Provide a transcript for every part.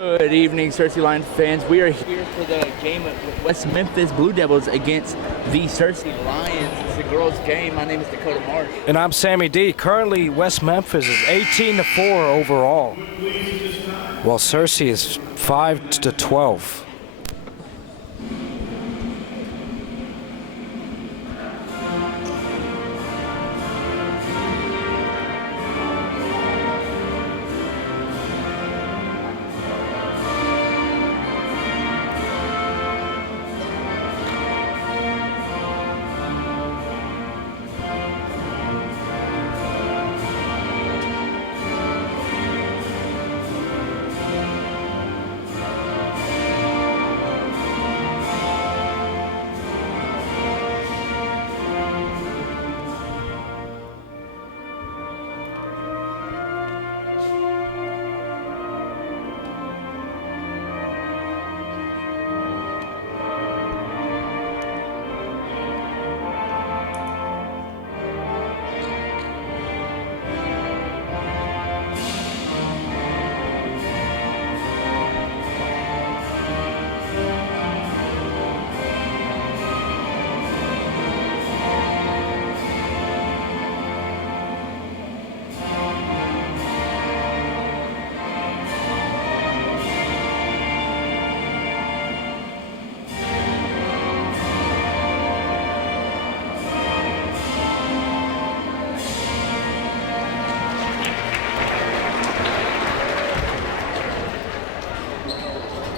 Good evening, Searcy Lions fans. We are here for the game with West Memphis Blue Devils against the Searcy Lions. It's the girls' game. My name is Dakota Marsh. And I'm Sammy D. Currently, West Memphis is 18-4 overall, while Searcy is 5-12.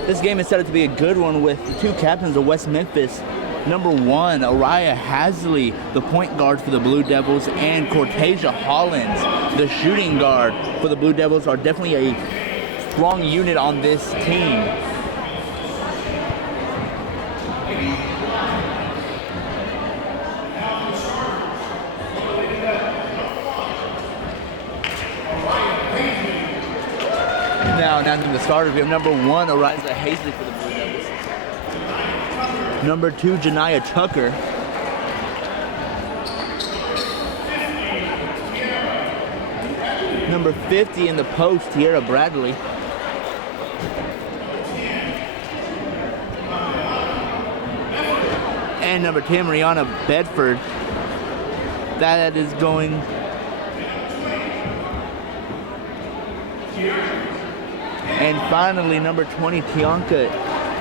This game is set up to be a good one with the two captains of West Memphis. Number one, Araya Hasley, the point guard for the Blue Devils, and Cortasia Hollins, the shooting guard for the Blue Devils, are definitely a strong unit on this team. Now announcing the starters, we have number one, Araya Hasley for the Blue Devils. Number two, Janiyah Tucker. Number 50 in the post, Tierra Bradley. And number 10, Rihanna Bedford. That is going... And finally, number 20, Tianka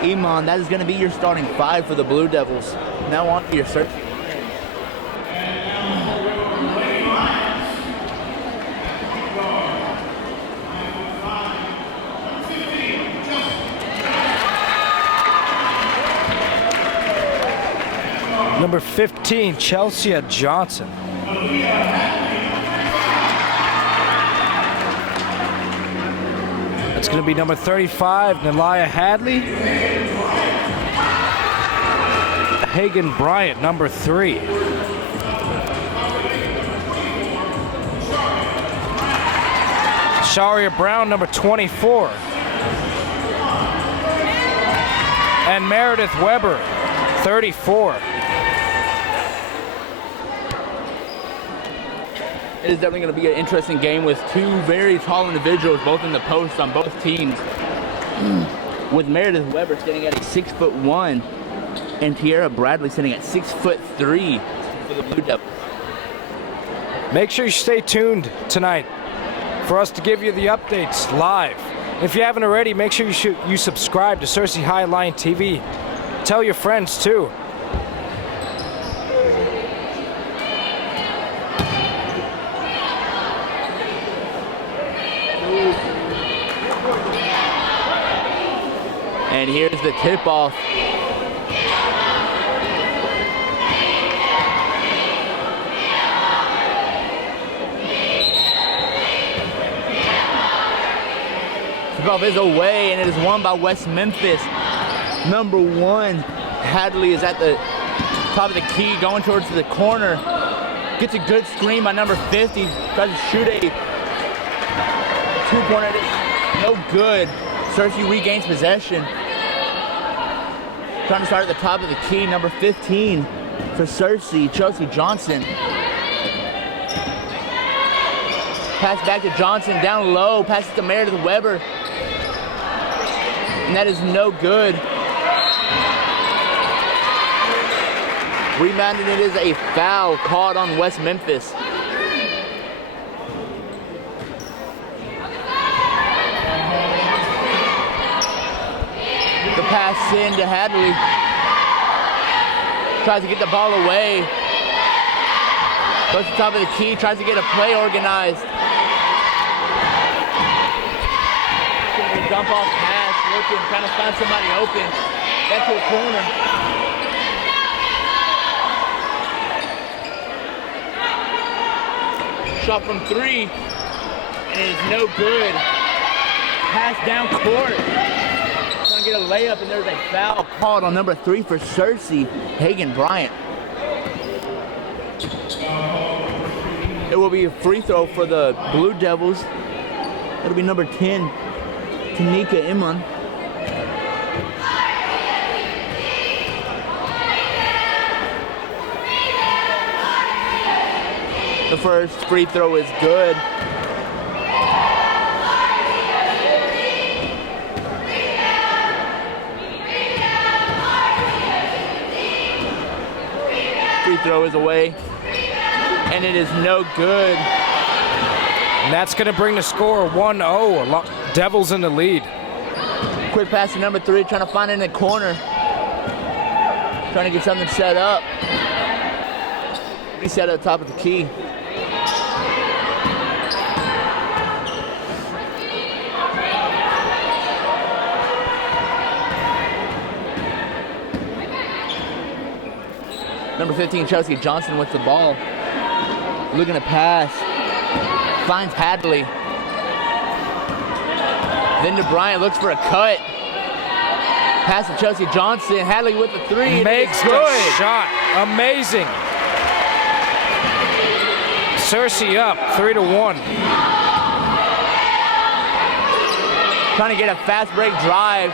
Iman. That is going to be your starting five for the Blue Devils. Now on to your search. Number 15, Chelsea Johnson. It's going to be number 35, Nelia Hadley. Hagen Bryant, number 3. Sharia Brown, number 24. And Meredith Weber, 34. It is definitely going to be an interesting game with two very tall individuals, both in the post on both teams. With Meredith Weber sitting at a 6'1", and Tierra Bradley sitting at 6'3" for the Blue Devils. Make sure you stay tuned tonight for us to give you the updates live. If you haven't already, make sure you subscribe to Searcy High Line TV. Tell your friends too. And here's the tip-off. Tip-off is away, and it is won by West Memphis. Number one, Hadley is at the top of the key, going towards the corner. Gets a good screen by number 50. Tries to shoot a two-pointer. No good. Searcy regains possession. Trying to start at the top of the key, number 15 for Searcy, Chelsea Johnson. Pass back to Johnson, down low, passes to Meredith Weber. And that is no good. Rebounded, it is a foul called on West Memphis. The pass in to Hadley. Tries to get the ball away. Goes to the top of the key, tries to get a play organized. Dump off pass, looking, trying to find somebody open. Back to the corner. Shot from 3, and it is no good. Pass down court. Trying to get a layup, and there's a foul called on number 3 for Cersei, Hagen Bryant. It will be a free throw for the Blue Devils. It'll be number 10, Tanika Iman. The first free throw is good. Free throw is away. And it is no good. And that's going to bring the score 1-0. Devils in the lead. Quick pass to number 3, trying to find it in the corner. Trying to get something set up. Reset at the top of the key. Number 15, Chelsea Johnson with the ball. Looking to pass. Finds Hadley. Then to Bryant, looks for a cut. Pass to Chelsea Johnson. Hadley with the 3. Makes the shot. Amazing. Cersei up 3-1. Trying to get a fast break drive.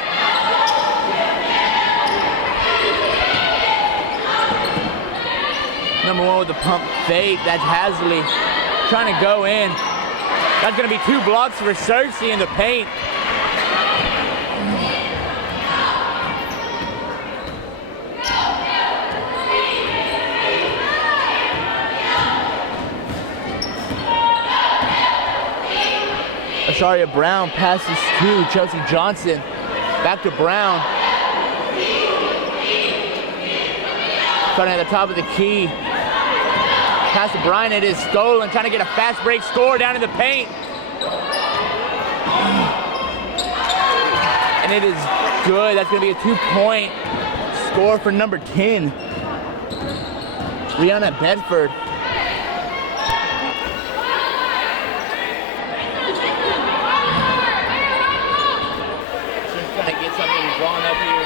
Number 1 with the pump fake. That's Hasley. Trying to go in. That's going to be 2 blocks for Cersei in the paint. Asharia Brown passes to Chelsea Johnson. Back to Brown. Starting at the top of the key. Pass to Bryant, it is stolen. Trying to get a fast break score down in the paint. And it is good. That's going to be a 2-point score for number 10, Rihanna Bedford. Just trying to get something drawn up here.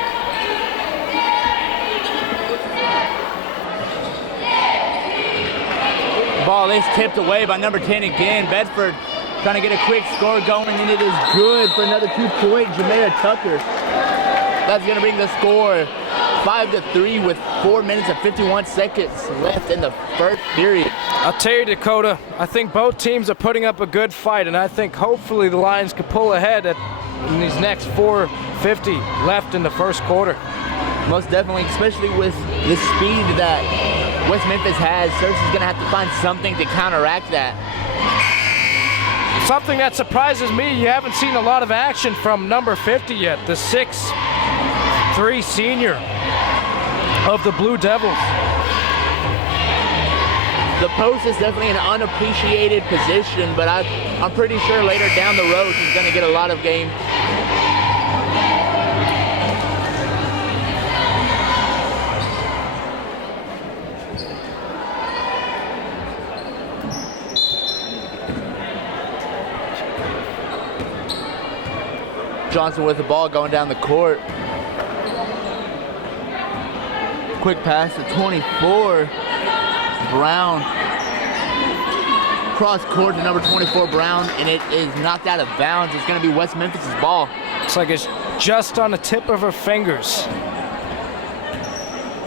Ball is tipped away by number 10 again. Bedford trying to get a quick score going, and it is good for another 2-point. Jamea Tucker. That's going to bring the score 5-3 with 4 minutes and 51 seconds left in the first period. I'll tell you, Dakota, I think both teams are putting up a good fight, and I think hopefully the Lions can pull ahead in these next 4:50 left in the first quarter. Most definitely, especially with the speed that West Memphis has. Cersei's going to have to find something to counteract that. Something that surprises me, you haven't seen a lot of action from number 50 yet, the 6'3" senior of the Blue Devils. The post is definitely an unappreciated position, but I'm pretty sure later down the road he's going to get a lot of game. Johnson with the ball going down the court. Quick pass to 24. Brown. Cross court to number 24, Brown, and it is knocked out of bounds. It's going to be West Memphis' ball. Looks like it's just on the tip of her fingers.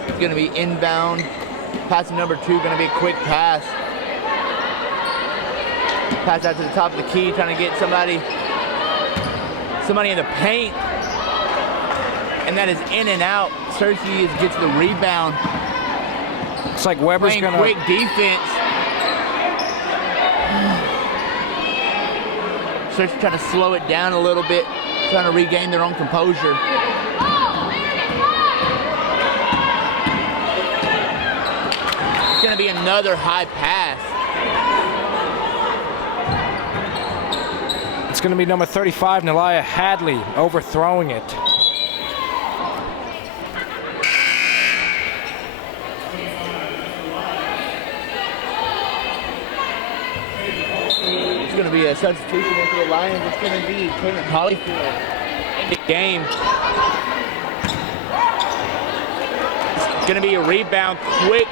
It's going to be inbound. Pass to number 2, going to be a quick pass. Pass out to the top of the key, trying to get somebody in the paint. And that is in and out. Cersei gets the rebound. It's like Weber's Playing gonna quick defense. Cersei trying to slow it down a little bit, trying to regain their own composure. It's going to be another high pass. It's going to be number 35, Nelia Hadley, overthrowing it. It's going to be a substitution for the Lions. It's going to be Caitlin Hollyfield in the game. It's going to be a rebound, quick.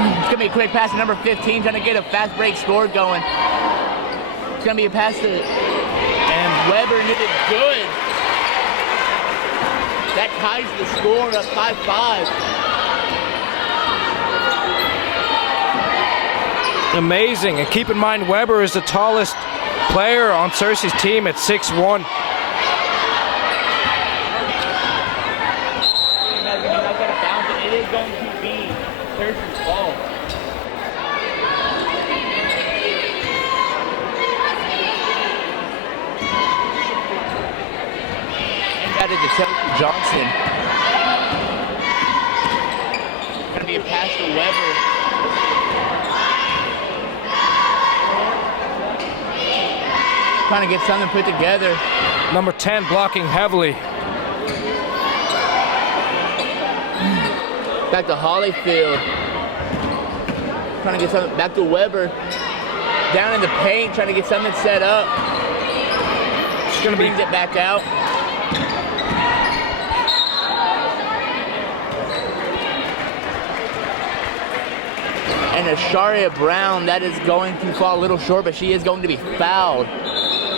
It's going to be a quick pass to number 15, trying to get a fast break score going. It's going to be a pass to, and Weber did it good. That ties the score at 5-5. Amazing, and keep in mind Weber is the tallest player on Cersei's team at 6'1". It is going to be Cersei's ball. And that is to Chelsea Johnson. Going to be a pass to Weber. Trying to get something put together. Number 10 blocking heavily. Back to Hollyfield. Trying to get something back to Weber. Down in the paint, trying to get something set up. It's gonna Brings it back out. And Asharia Brown, that is going to fall a little short, but she is going to be fouled,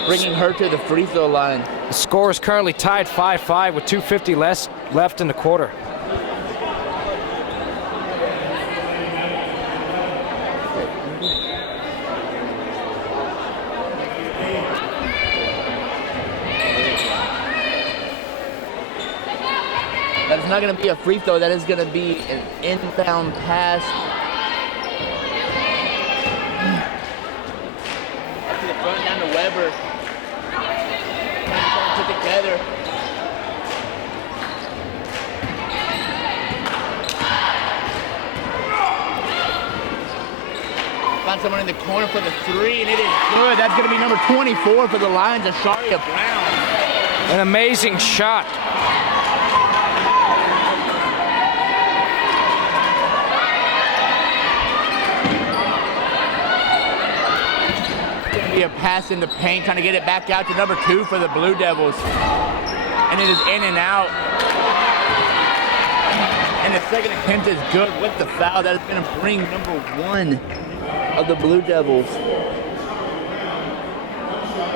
bringing her to the free throw line. The score is currently tied 5-5 with 2:50 left in the quarter. That is not going to be a free throw. That is going to be an inbound pass. Up to the front, down to Weber. Trying to put together. Found someone in the corner for the three, and it is good. That's going to be number 24 for the Lions, Asharia Brown. An amazing shot. A pass in the paint, trying to get it back out to number 2 for the Blue Devils. And it is in and out. And the second attempt is good with the foul. That is going to bring number 1 of the Blue Devils,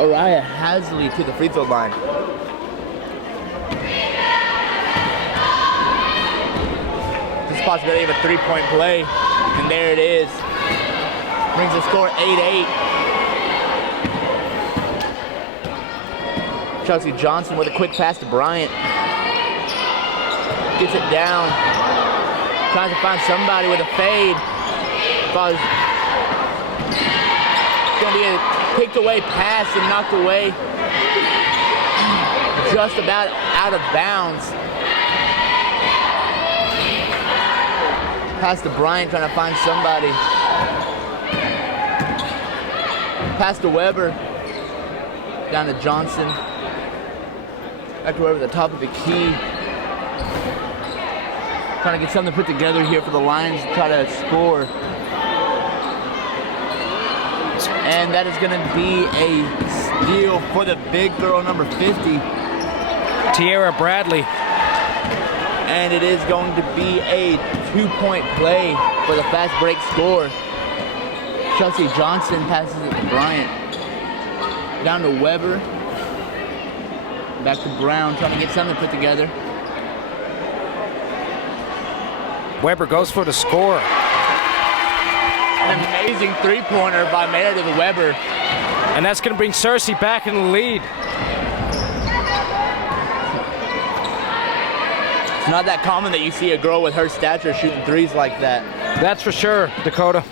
Araya Hasley, to the free throw line. This is a possibility of a 3-point play. And there it is. Brings the score 8-8. Chelsea Johnson with a quick pass to Bryant. Gets it down. Tries to find somebody with a fade. It's going to be a picked away pass and knocked away. Just about out of bounds. Pass to Bryant, trying to find somebody. Pass to Weber. Down to Johnson. Back to Weber at the top of the key. Trying to get something put together here for the Lions to try to score. And that is going to be a steal for the big girl, number 50. Tierra Bradley. And it is going to be a 2-point play for the fast break score. Chelsea Johnson passes it to Bryant. Down to Weber. Back to Brown, trying to get something put together. Weber goes for the score. An amazing three-pointer by Meredith Weber. And that's going to bring Cersei back in the lead. It's not that common that you see a girl with her stature shooting threes like that. That's for sure, Dakota.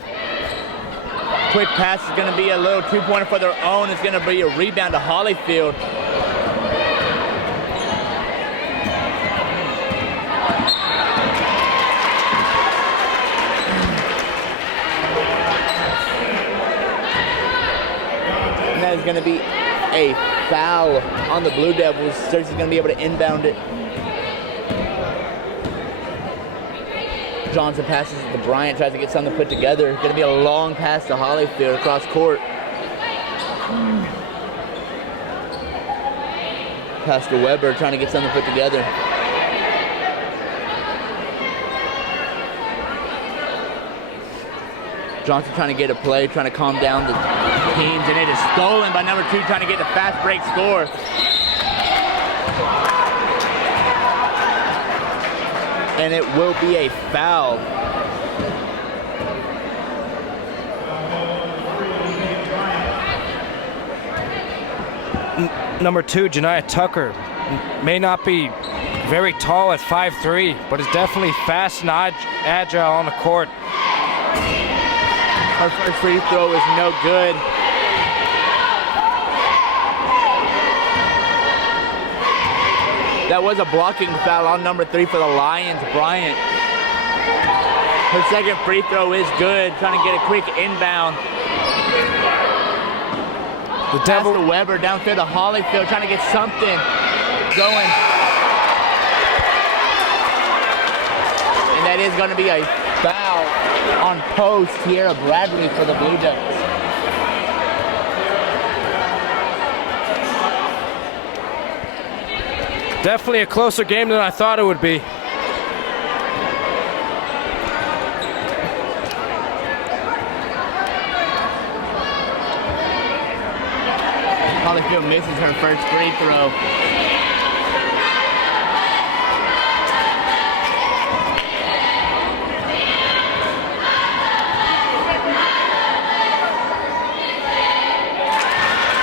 Quick pass is going to be a little two-pointer for their own. It's going to be a rebound to Holyfield. And that is going to be a foul on the Blue Devils. Cersei's going to be able to inbound it. Johnson passes it to Bryant, tries to get something put together. Going to be a long pass to Holyfield across court. Pass to Weber, trying to get something put together. Johnson trying to get a play, trying to calm down the teams, and it is stolen by number 2, trying to get the fast break score. And it will be a foul. Number 2, Janiah Tucker, may not be very tall at 5'3", but is definitely fast and agile on the court. Her first free throw is no good. That was a blocking foul on number 3 for the Lions, Bryant. Her second free throw is good, trying to get a quick inbound. The Devil Pass to Weber, downfield to Holyfield, trying to get something going. And that is going to be a foul on post here of Bradley for the Blue Devils. Definitely a closer game than I thought it would be. Holyfield misses her first free throw.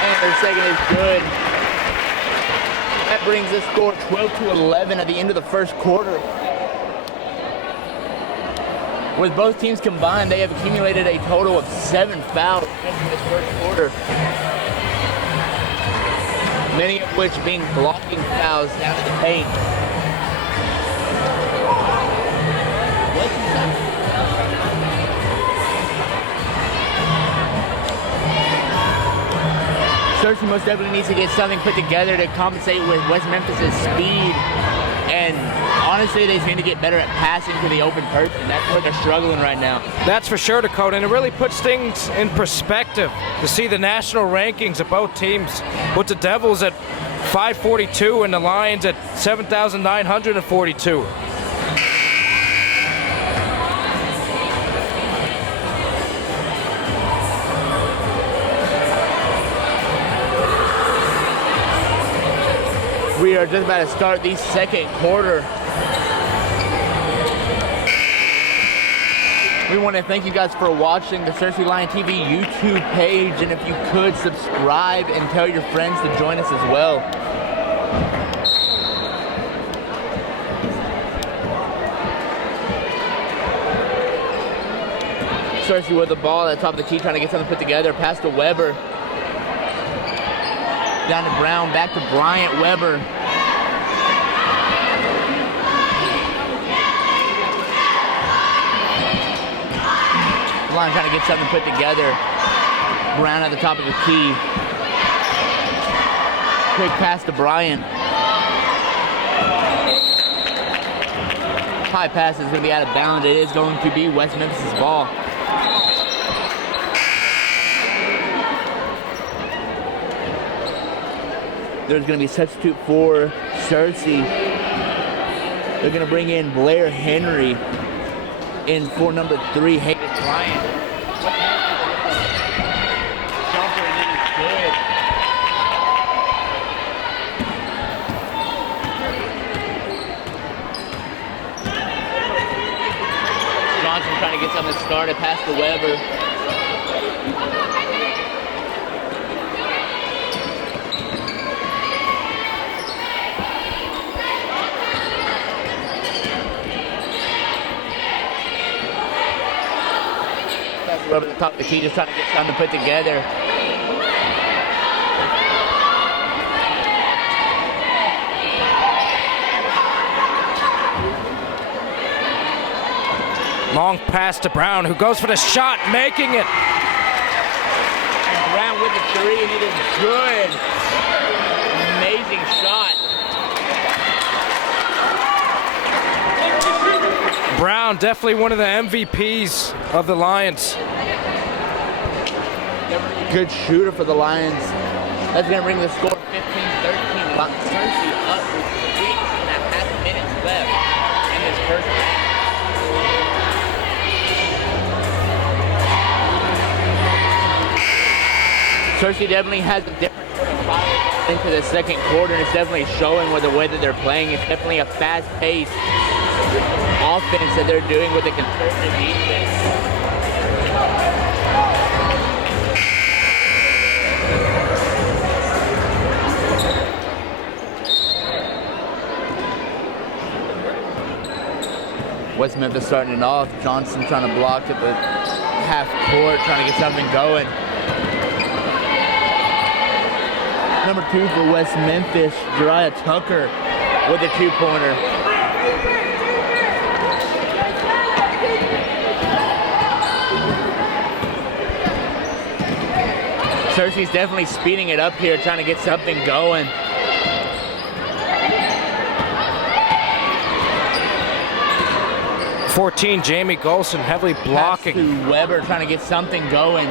And her second is good. That brings the score 12-11 at the end of the first quarter. With both teams combined, they have accumulated a total of 7 fouls in this first quarter. Many of which being blocking fouls down to the paint. Cersei most definitely needs to get something put together to compensate with West Memphis' speed. And honestly, they seem to get better at passing to the open person. That's where they're struggling right now. That's for sure, Dakota, and it really puts things in perspective to see the national rankings of both teams, with the Devils at 542 and the Lions at 7,942. We are just about to start the second quarter. We want to thank you guys for watching the Cersei Lion TV YouTube page, and if you could subscribe and tell your friends to join us as well. Cersei with the ball at the top of the key, trying to get something put together. Pass to Weber. Down to Brown, back to Bryant. Weber. Line trying to get something put together. Brown at the top of the key. Quick pass to Bryant. High pass is going to be out of bounds. It is going to be West Memphis' ball. There's going to be a substitute for Cersei. They're going to bring in Blair Henry in for number 3, Hayden Bryant. Jumper, and it is good. Johnson trying to get something started, pass to Weber. over the top of the key, just trying to get something to put together. Long pass to Brown, who goes for the shot, making it. Brown with the three, and it is good. Amazing shot. Brown, definitely one of the MVPs of the Lions. Good shooter for the Lions. That's going to bring the score 15-13. Cersei up with 3.5 minutes left in this first half. Cersei definitely has a different sort of fire into the second quarter, and it's definitely showing with the way that they're playing. It's definitely a fast-paced offense that they're doing with a conservative defense. West Memphis starting it off. Johnson trying to block at the half court, trying to get something going. Number 2 for West Memphis, Jariah Tucker with a 2-pointer. Cersei's definitely speeding it up here, trying to get something going. Jamie Golson heavily blocking. Pass to Weber, trying to get something going.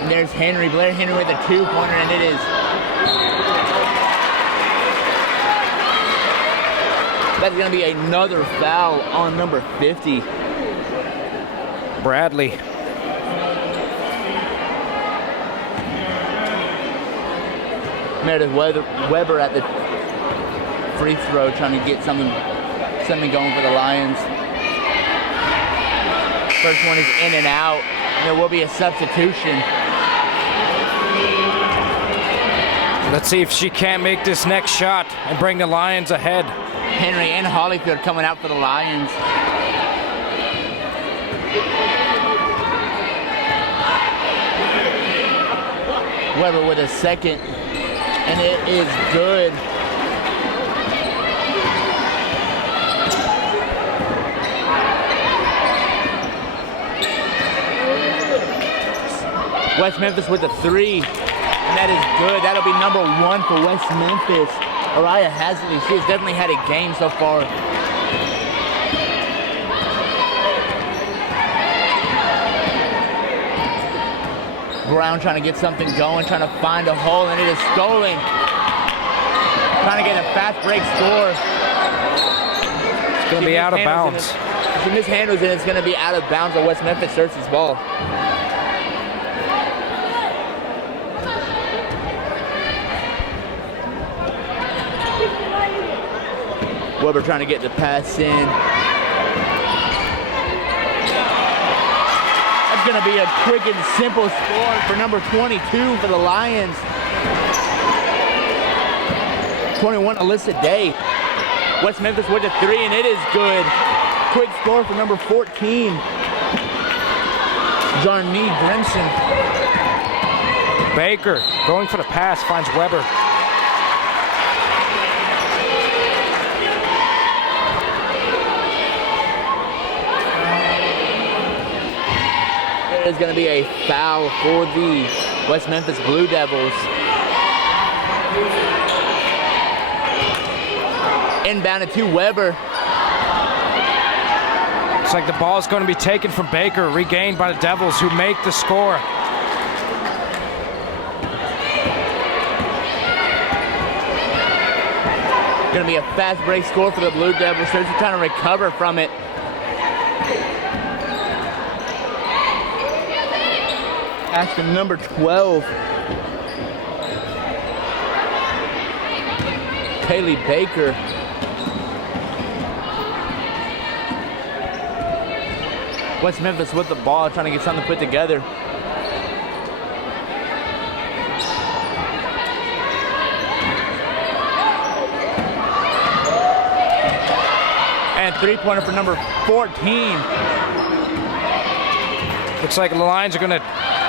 And there's Henry, Blair Henry with a 2-pointer, and it is. That's going to be another foul on number 50. Bradley. Meredith Weber at the free throw, trying to get something going for the Lions. First one is in and out. There will be a substitution. Let's see if she can't make this next shot and bring the Lions ahead. Henry and Holyfield coming out for the Lions. Weber with a second, and it is good. West Memphis with a 3, and that is good. That'll be number 1 for West Memphis. Araya Hasley, she has definitely had a game so far. Brown trying to get something going, trying to find a hole, and it is stolen. Trying to get a fast break score. It's going to be out of bounds. If she mishandles it, it's going to be out of bounds on West Memphis Cersei's ball. Weber trying to get the pass in. That's going to be a quick and simple score for number 22 for the Lions. 21, Alyssa Day. West Memphis with a 3, and it is good. Quick score for number 14. Jarnee Grimson. Baker going for the pass, finds Weber. There's going to be a foul for the West Memphis Blue Devils. Inbounded to Weber. Looks like the ball is going to be taken from Baker, regained by the Devils, who make the score. Going to be a fast break score for the Blue Devils. They're trying to recover from it. Pass to number 12. Kaylee Baker. West Memphis with the ball, trying to get something put together. And three-pointer for number 14. Looks like the Lions are going to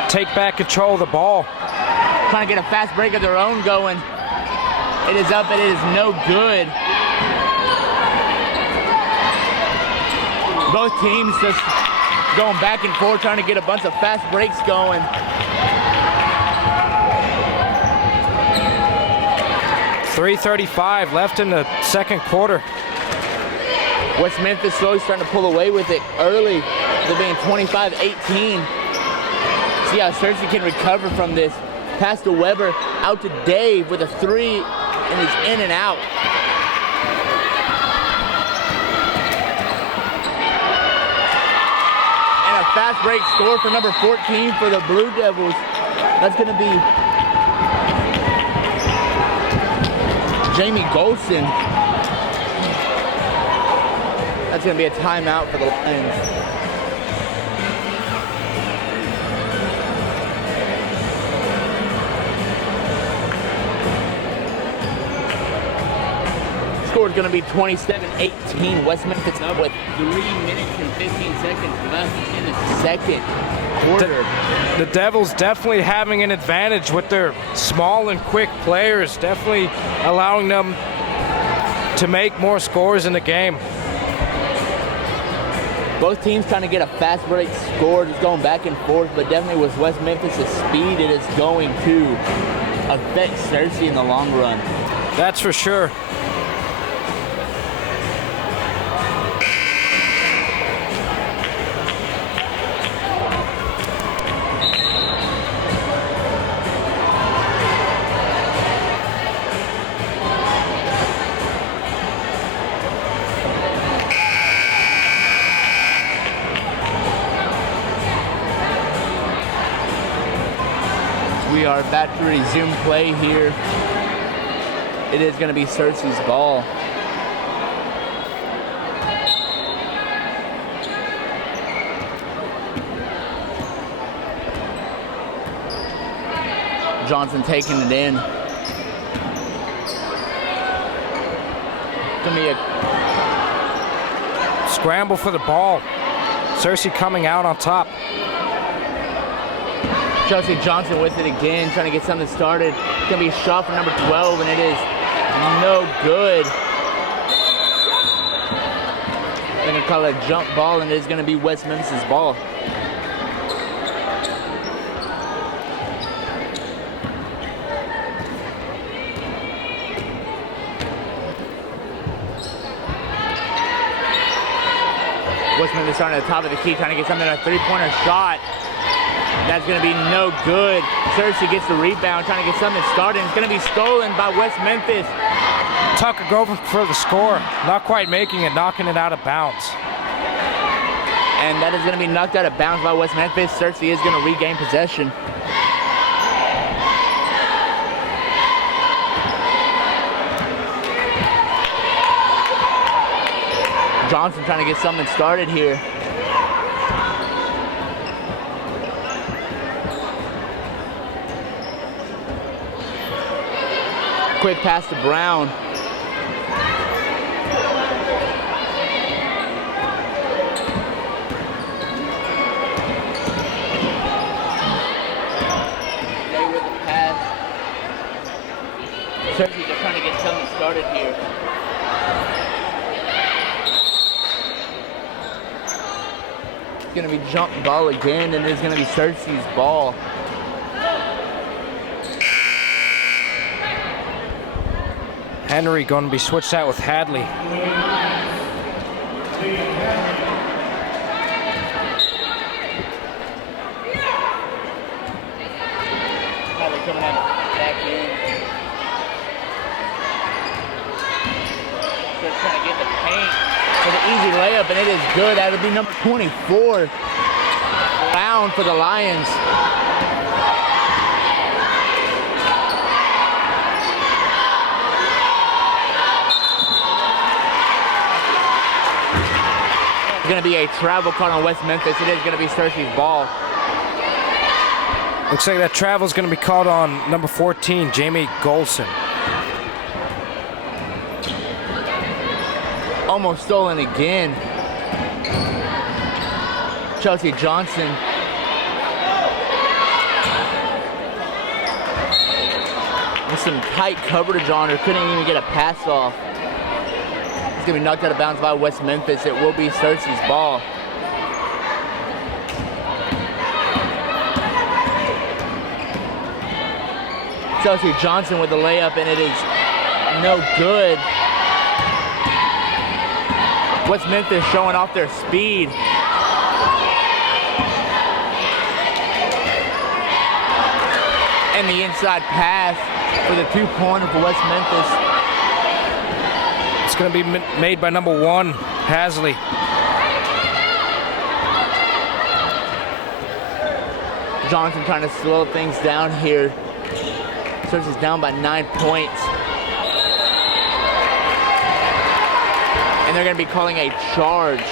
take back control of the ball. Trying to get a fast break of their own going. It is up, and it is no good. Both teams just going back and forth, trying to get a bunch of fast breaks going. .335 left in the second quarter. West Memphis slowly starting to pull away with it early. They're being 25-18. See how Searcy can recover from this. Pass to Weber, out to Dave with a three, and he's in and out. And a fast break score for number 14 for the Blue Devils. That's going to be Jamie Golson. That's going to be a timeout for the Lions. Score is going to be 27-18. West Memphis up with 3 minutes and 15 seconds left in the second quarter. The Devils definitely having an advantage with their small and quick players, definitely allowing them to make more scores in the game. Both teams trying to get a fast break score, just going back and forth, but definitely with West Memphis' speed, it is going to affect Searcy in the long run. That's for sure. We are about to resume play here. It is going to be Searcy's ball. Johnson taking it in. It's going to be a scramble for the ball. Searcy coming out on top. Chelsea Johnson with it again, trying to get something started. It's going to be a shot for number 12, and it is no good. They're going to call it a jump ball, and it is going to be West Memphis' ball. West Memphis starting at the top of the key, trying to get something, a three-pointer shot. That's going to be no good. Searcy gets the rebound, trying to get something started. It's going to be stolen by West Memphis. Tucker going for the score. Not quite making it, knocking it out of bounds. And that is going to be knocked out of bounds by West Memphis. Searcy is going to regain possession. Johnson trying to get something started here. Quick pass to Brown. Stay with the pass. Searcy's just trying to get something started here. It's going to be jump ball again, and it's going to be Searcy's ball. Henry going to be switched out with Hadley. Hadley coming back in. Just trying to get the paint for the easy layup, and it is good. That would be number 24. Round for the Lions. It's going to be a travel call on West Memphis. It is going to be Searcy's ball. Looks like that travel is going to be called on number 14, Jamie Golson. Almost stolen again. Chelsea Johnson. With some tight coverage on her, couldn't even get a pass off. It's gonna be knocked out of bounds by West Memphis. It will be Cersei's ball. Chelsea Johnson with the layup, and it is no good. West Memphis showing off their speed. And the inside pass for the two-pointer for West Memphis. It's going to be made by number 1, Hasley. Johnson trying to slow things down here. Cersei's down by 9 points. And they're going to be calling a charge.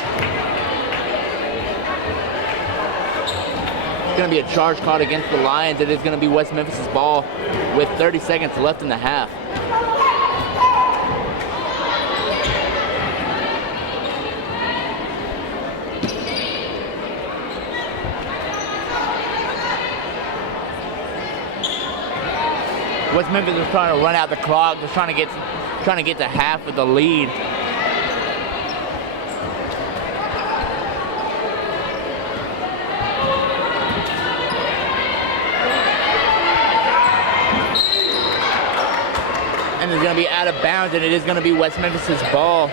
It's going to be a charge called against the Lions. It is going to be West Memphis' ball with 30 seconds left in the half. West Memphis is trying to run out the clock. They're trying to get to half of the lead. And it's going to be out of bounds, and it is going to be West Memphis' ball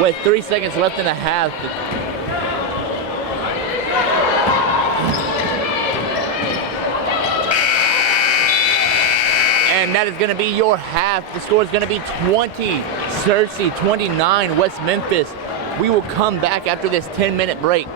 with 3 seconds left in the half. And that is going to be your half. The score is going to be 20, Cersei 29, West Memphis. We will come back after this 10-minute break.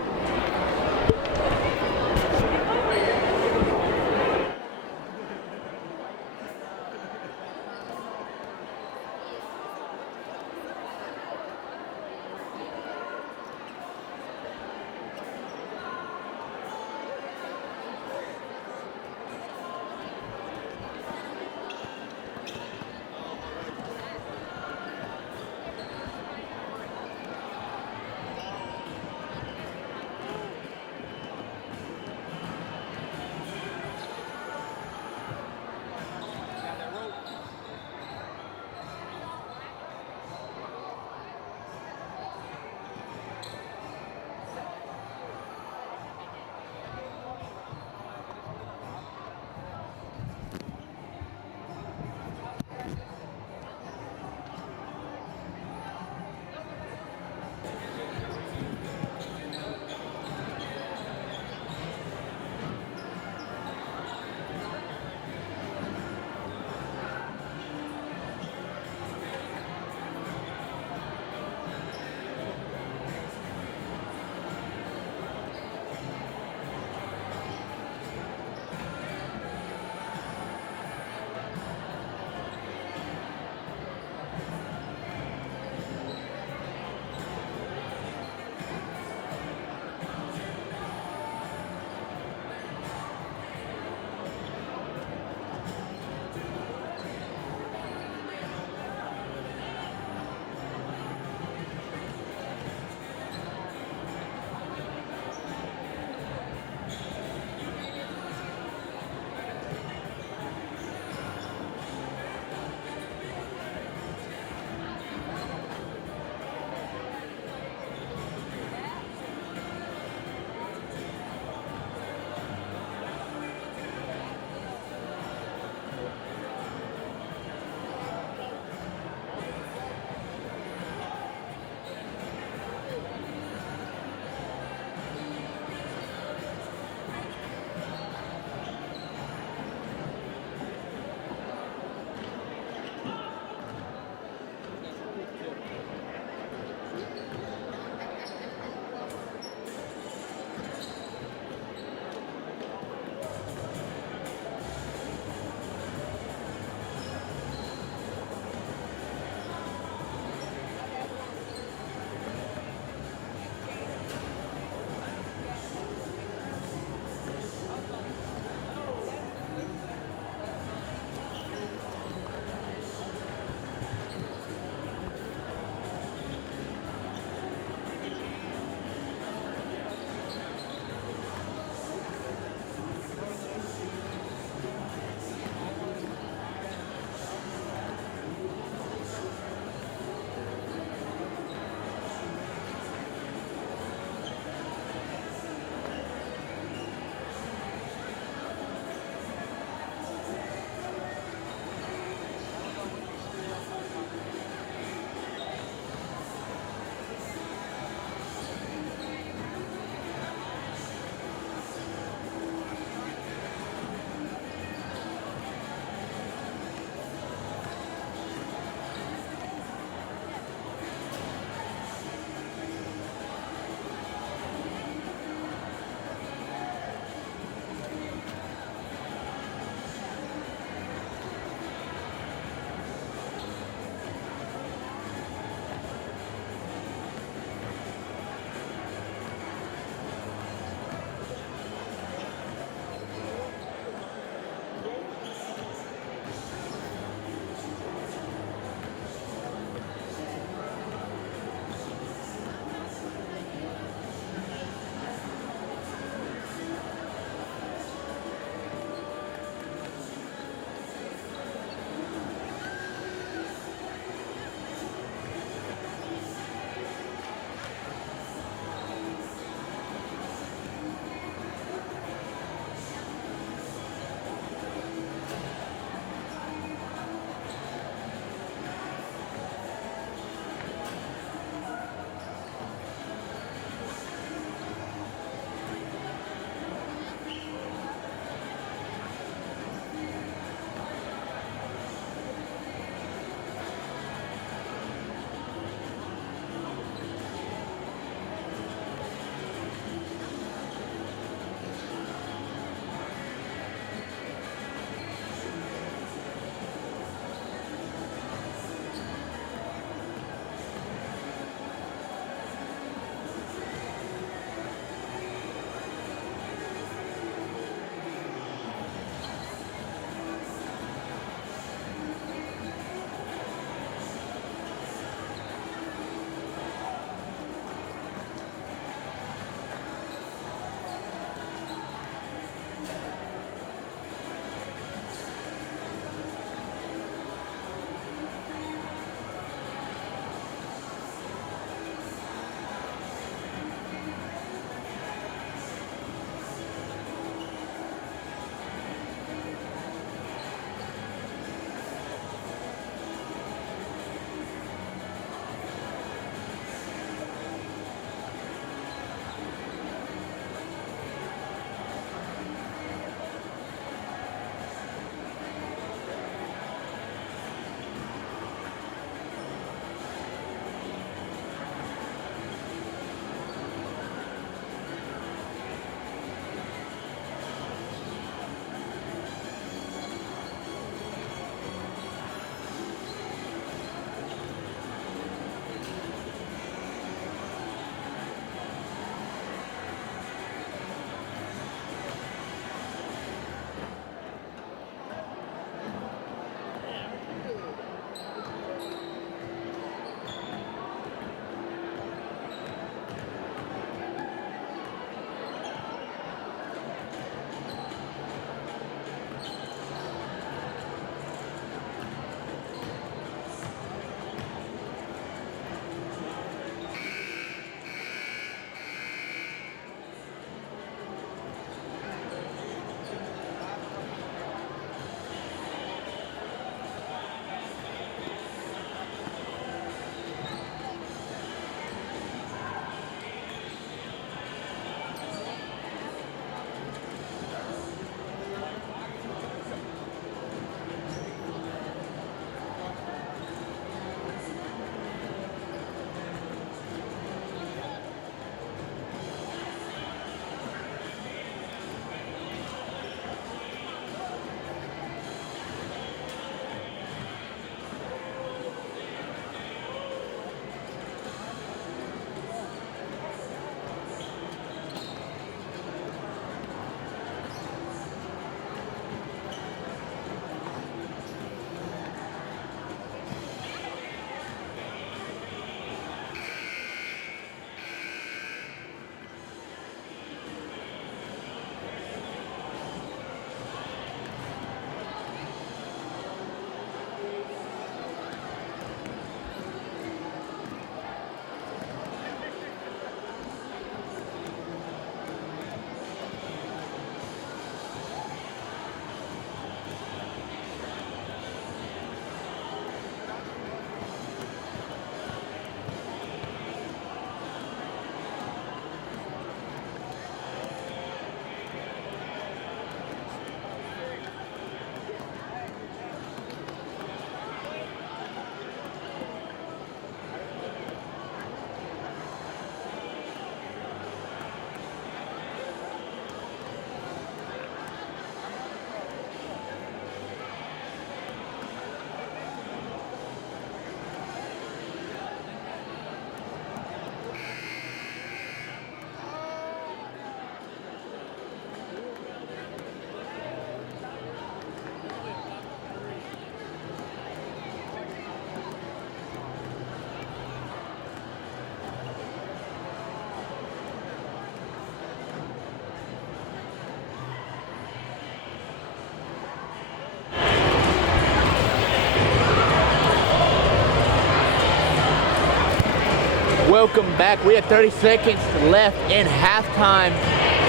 welcome back. We have 30 seconds left in halftime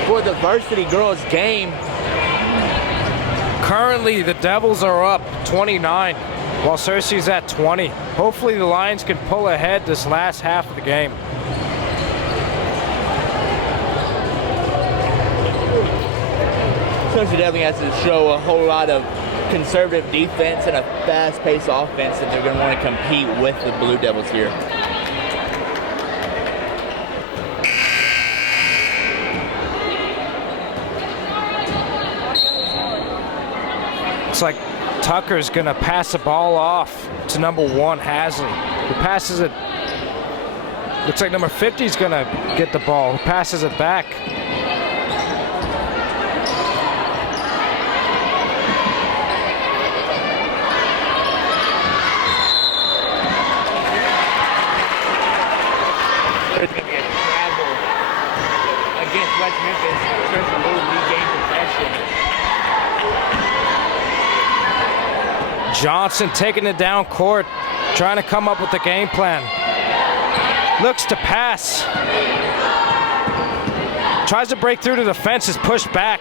for the Varsity Girls game. Currently, the Devils are up 29, while Cersei's at 20. Hopefully, the Lions can pull ahead this last half of the game. Cersei definitely has to show a whole lot of conservative defense and a fast-paced offense if they're going to want to compete with the Blue Devils here. Looks like Tucker's going to pass the ball off to number 1, Hasley, who passes it. Looks like number 50 is going to get the ball, who passes it back. There's going to be a travel against West Memphis. Cersei will regain possession. Johnson taking it down court, trying to come up with the game plan. Looks to pass. Tries to break through to the fence, is pushed back.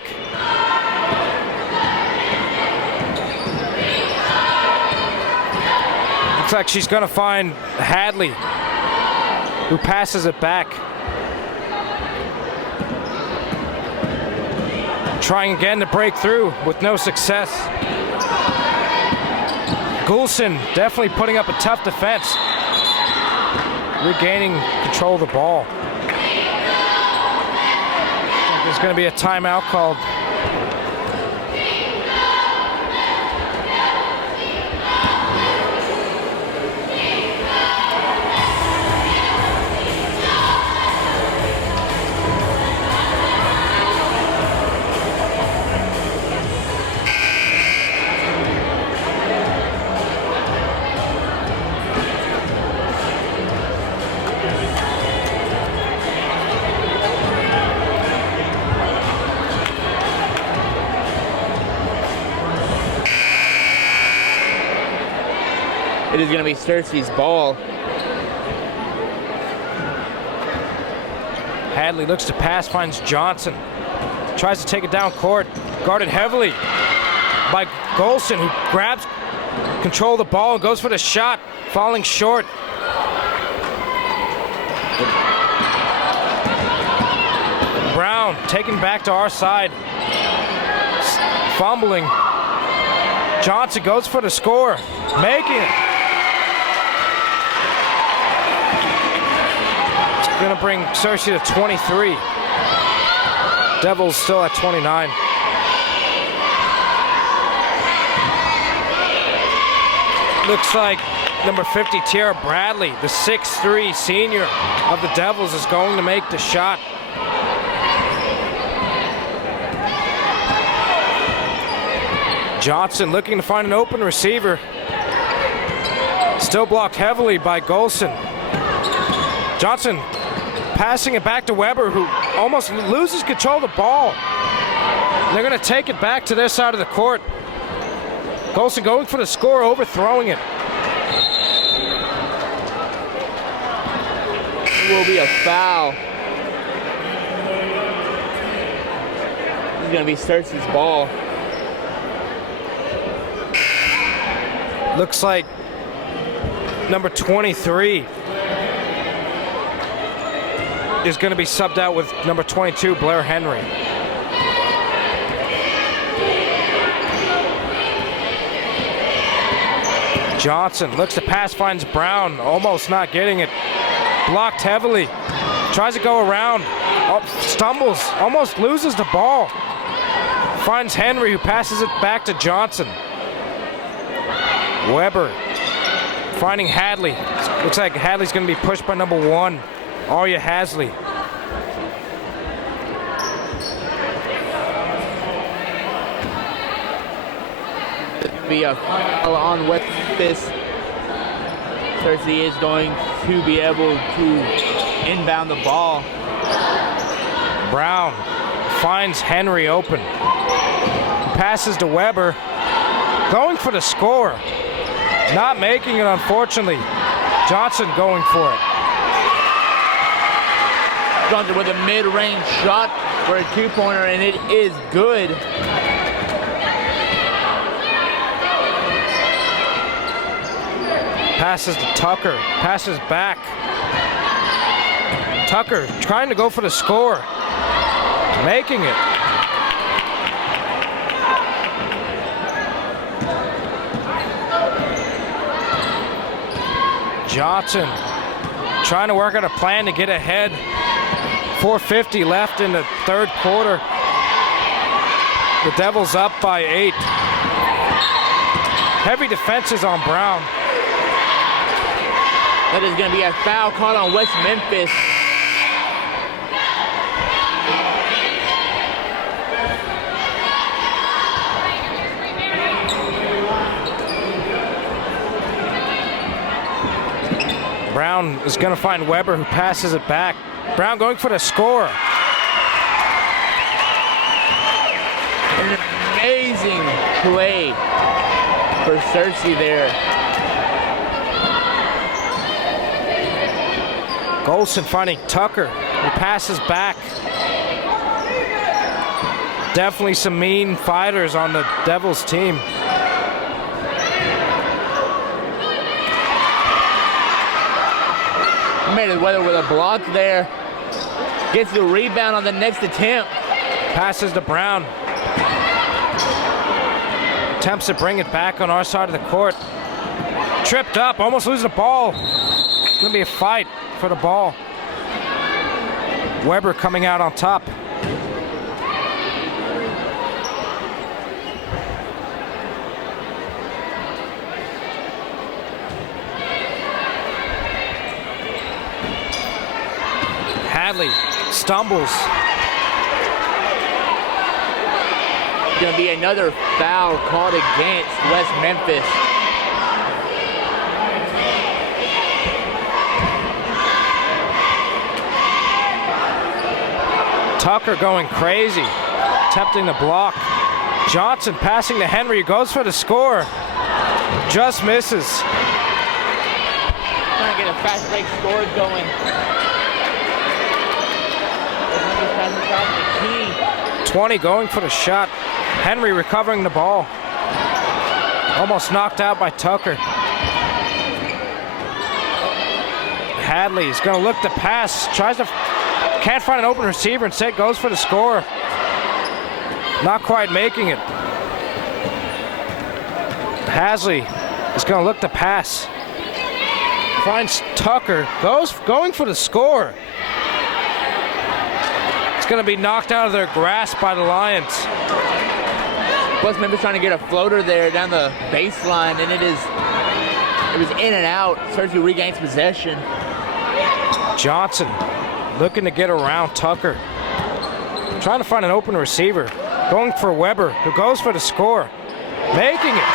Looks like she's going to find Hadley, who passes it back. Trying again to break through with no success. Goulson definitely putting up a tough defense. Regaining control of the ball. There's going to be a timeout called. It is going to be Cersei's ball. Hadley looks to pass, finds Johnson. Tries to take it down court. Guarded heavily by Goulson, who grabs control of the ball and goes for the shot, falling short. Brown taken back to our side. Fumbling. Johnson goes for the score, making it. Going to bring Cersei to 23. Devils still at 29. Looks like number 50, Tiara Bradley, the 6'3" senior of the Devils, is going to make the shot. Johnson looking to find an open receiver. Still blocked heavily by Goulson. Johnson passing it back to Weber, who almost loses control of the ball. They're going to take it back to their side of the court. Goulson going for the score, overthrowing it. It will be a foul. It's going to be Cersei's ball. Looks like number 23 is going to be subbed out with number 22, Blair Henry. Johnson looks to pass, finds Brown, almost not getting it. Blocked heavily. Tries to go around. Oh, stumbles, almost loses the ball. Finds Henry, who passes it back to Johnson. Weber finding Hadley. Looks like Hadley's going to be pushed by number 1, Arya Hasley. Be a foul on Memphis. Cersei is going to be able to inbound the ball. Brown finds Henry open. Passes to Weber. Going for the score. Not making it, unfortunately. Johnson going for it. Johnson with a mid-range shot for a two-pointer, and it is good. Passes to Tucker, passes back. Tucker trying to go for the score, making it. Johnson trying to work out a plan to get ahead. 4:50 left in the third quarter. The Devils up by 8. Heavy defenses on Brown. That is going to be a foul called on West Memphis. Brown is going to find Weber, who passes it back. Brown going for the score. An amazing play for Cersei there. Golson finding Tucker, who passes back. Definitely some mean fighters on the Devils team. Made it weather with a block there. Gets the rebound on the next attempt. Passes to Brown. Attempts to bring it back on our side of the court. Tripped up, almost losing the ball. It's going to be a fight for the ball. Weber coming out on top. Hadley stumbles. Going to be another foul called against West Memphis. Tucker going crazy, attempting to block. Johnson passing to Henry, goes for the score. Just misses. Trying to get a fast break score going. 20 going for the shot. Henry recovering the ball. Almost knocked out by Tucker. Hadley is going to look to pass. Can't find an open receiver. Instead goes for the score. Not quite making it. Hadley is going to look to pass. Finds Tucker. Going for the score. Going to be knocked out of their grasp by the Lions. West Memphis trying to get a floater there down the baseline, and it was in and out. Cersei regains possession. Johnson looking to get around Tucker. Trying to find an open receiver. Going for Weber, who goes for the score. Making it.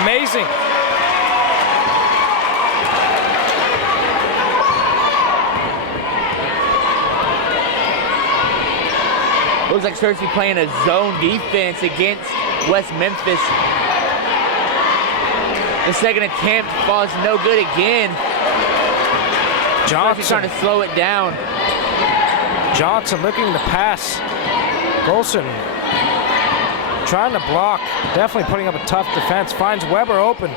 Amazing. Looks like Cersei playing a zone defense against West Memphis. The second attempt falls no good again. Johnson trying to slow it down. Johnson looking to pass. Golson trying to block. Definitely putting up a tough defense. Finds Weber open.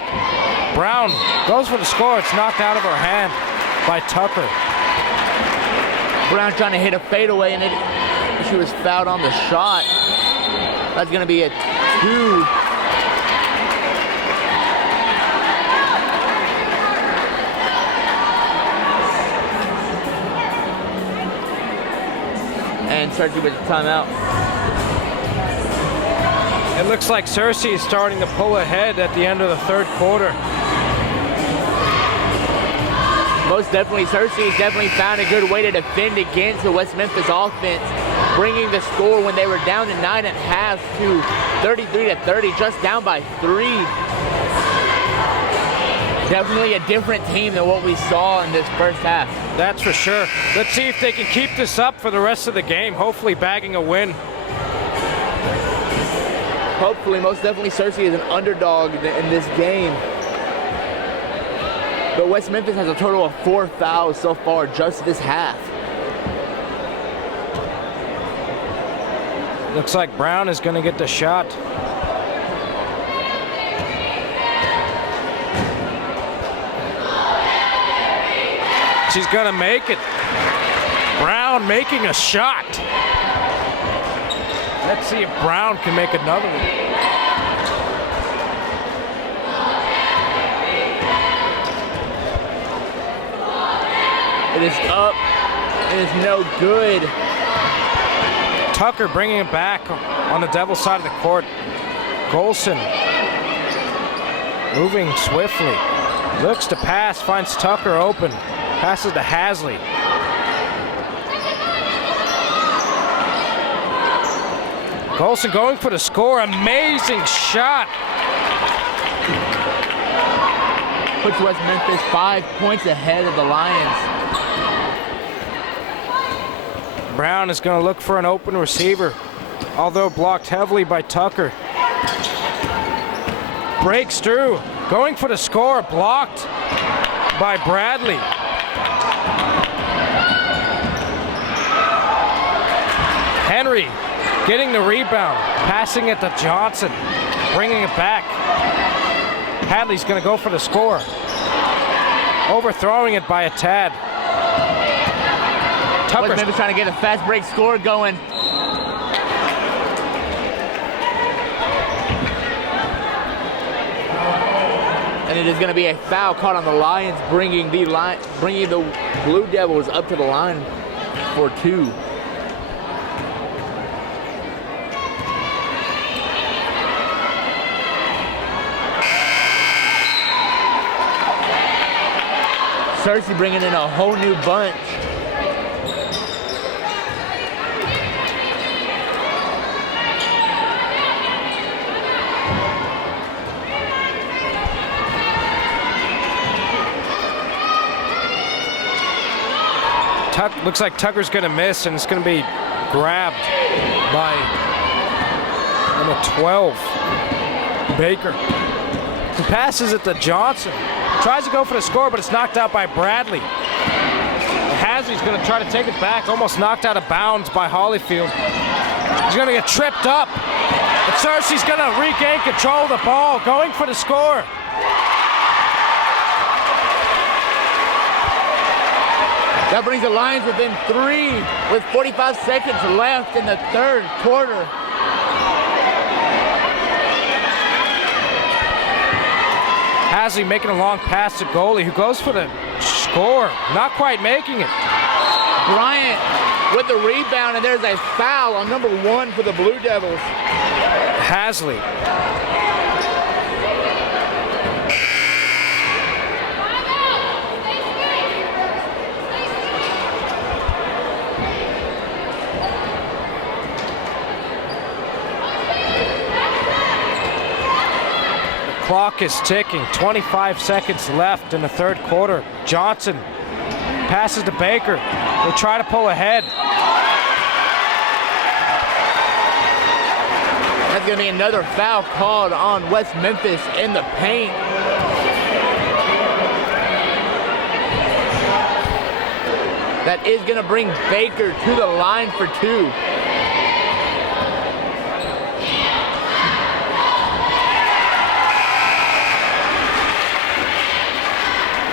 Brown goes for the score. It's knocked out of her hand by Tucker. Brown trying to hit a fadeaway, and she was fouled on the shot. That's going to be a 2. And Cersei with a timeout. It looks like Cersei is starting to pull ahead at the end of the third quarter. Most definitely, Cersei has definitely found a good way to defend against the West Memphis offense, bringing the score when they were down to 9.5 to 33-30, just down by 3. Definitely a different team than what we saw in this first half. That's for sure. Let's see if they can keep this up for the rest of the game, hopefully bagging a win. Hopefully, most definitely, Cersei is an underdog in this game. But West Memphis has a total of 4 fouls so far just this half. Looks like Brown is going to get the shot. She's going to make it. Brown making a shot. Let's see if Brown can make another one. It is up. It is no good. Tucker bringing it back on the Devils side of the court. Golson moving swiftly. Looks to pass, finds Tucker open. Passes to Hasley. Golson going for the score. Amazing shot. Puts West Memphis 5 points ahead of the Lions. Brown is going to look for an open receiver, although blocked heavily by Tucker. Breaks through, going for the score, blocked by Bradley. Henry getting the rebound, passing it to Johnson, bringing it back. Hadley's going to go for the score, overthrowing it by a tad. West Memphis trying to get a fast break score going. And it is going to be a foul caught on the Lions, bringing the Blue Devils up to the line for 2. Cersei bringing in a whole new bunch. Looks like Tucker's going to miss, and it's going to be grabbed by number 12, Baker. He passes it to Johnson. Tries to go for the score, but it's knocked out by Bradley. Hasley's going to try to take it back, almost knocked out of bounds by Holyfield. He's going to get tripped up. But Cersei's going to regain control of the ball, going for the score. That brings the Lions within 3 with 45 seconds left in the third quarter. Hasley making a long pass to goalie, who goes for the score, not quite making it. Bryant with the rebound, and there's a foul on number 1 for the Blue Devils. Hasley. Clock is ticking, 25 seconds left in the third quarter. Johnson passes to Baker. They try to pull ahead. That's going to be another foul called on West Memphis in the paint. That is going to bring Baker to the line for 2.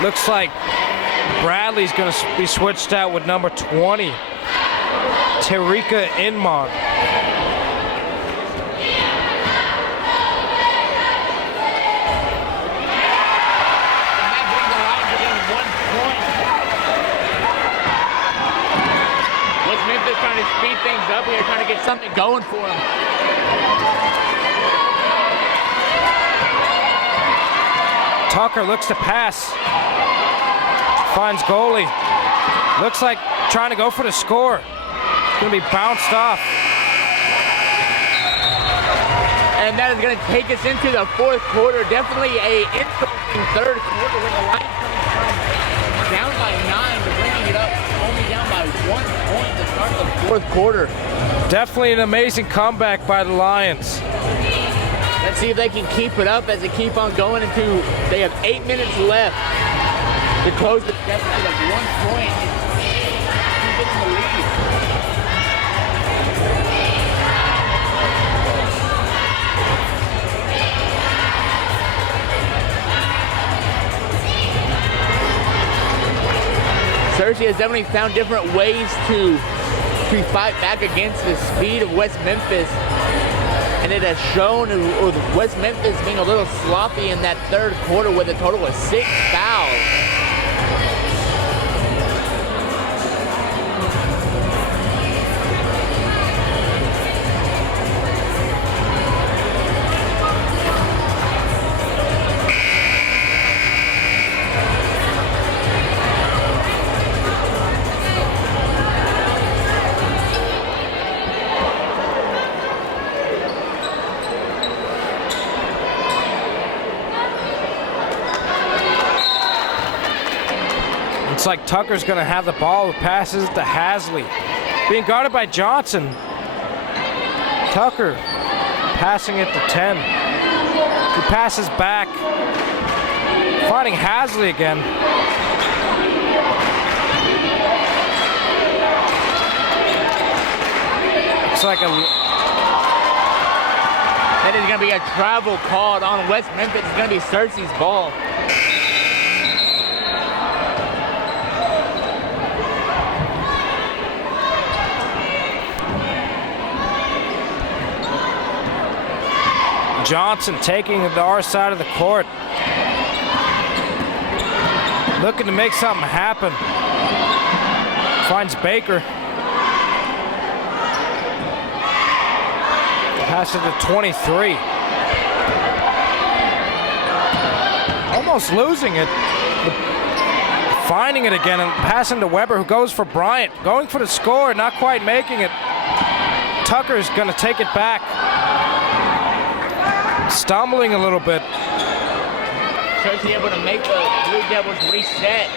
Looks like Bradley's going to be switched out with number 20, Tarika Inmon. West Memphis trying to speed things up here, trying to get something going for him. Tucker looks to pass. Finds goalie. Looks like trying to go for the score. Gonna be bounced off. And that is gonna take us into the fourth quarter. Definitely a interesting third quarter with the Lions coming from down by 9 to bringing it up only down by 1 point to start the fourth quarter. Definitely an amazing comeback by the Lions. Let's see if they can keep it up as they keep on going they have 8 minutes left. to close the deficit of 1 point. He's getting the lead. Cersei has definitely found different ways to fight back against the speed of West Memphis. And it has shown with West Memphis being a little sloppy in that third quarter with a total of 6 fouls. It's like Tucker's gonna have the ball, passes to Hasley. Being guarded by Johnson. Tucker passing it to 10. He passes back. Finding Hasley again. It's like That is gonna be a travel called on West Memphis. It's gonna be Cersei's ball. Johnson taking it to our side of the court. Looking to make something happen. Finds Baker. Passes it to 23. Almost losing it. Finding it again and passing to Weber, who goes for Bryant. Going for the score, not quite making it. Tucker's gonna take it back. Stumbling a little bit. Cersei able to make the Blue Devils reset.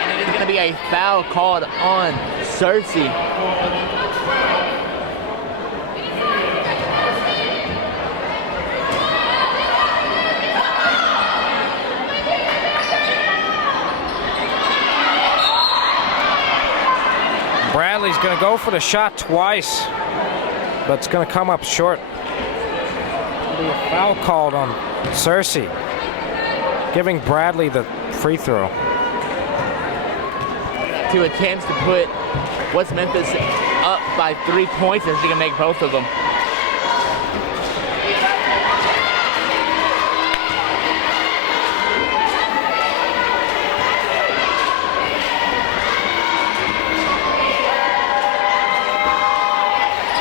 And it is going to be a foul called on Cersei. Bradley's going to go for the shot twice, but it's going to come up short. Be a foul called on Cersei, giving Bradley the free throw. 2 attempts to put West Memphis up by 3 points, and she can make both of them.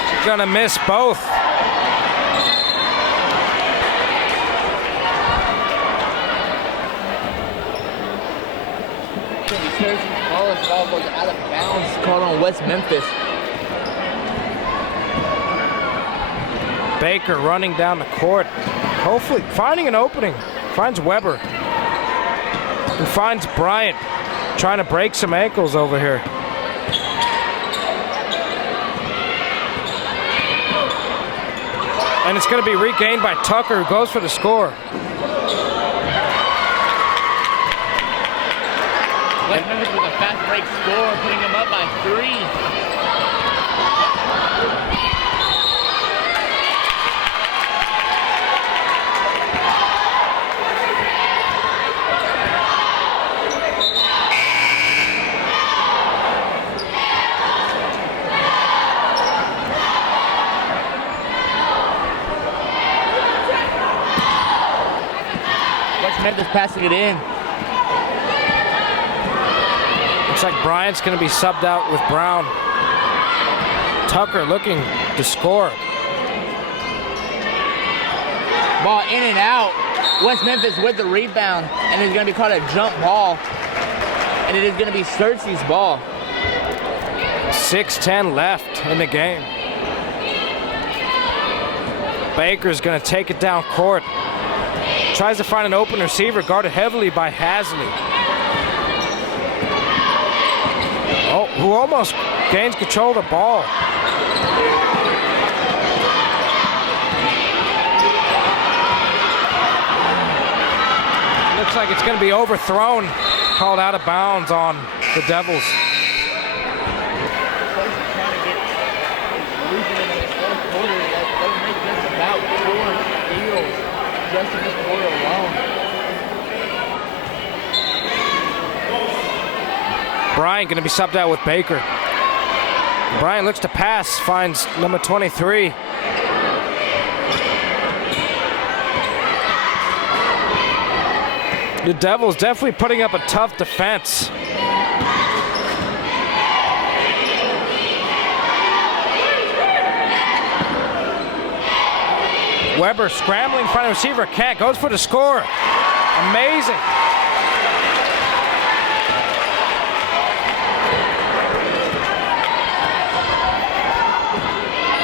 She's gonna miss both. Ball goes out of bounds, called on West Memphis. Baker running down the court, hopefully finding an opening. Finds Weber. And finds Bryant, trying to break some ankles over here. And it's going to be regained by Tucker, who goes for the score. West Memphis with a fast break score, putting them up by 3. West Memphis passing it in. Looks like Bryant's going to be subbed out with Brown. Tucker looking to score. Ball in and out. West Memphis with the rebound, and it's going to be called a jump ball. And it is going to be Cersei's ball. 6:10 left in the game. Baker's going to take it down court. Tries to find an open receiver, guarded heavily by Hasley. Oh, who almost gains control of the ball. Looks like it's going to be overthrown, called out of bounds on the Devils. Just in this quarter alone. Bryant going to be subbed out with Baker. Bryant looks to pass, finds number 23. The Devils definitely putting up a tough defense. Weber scrambling in front of the receiver, can't, goes for the score. Amazing.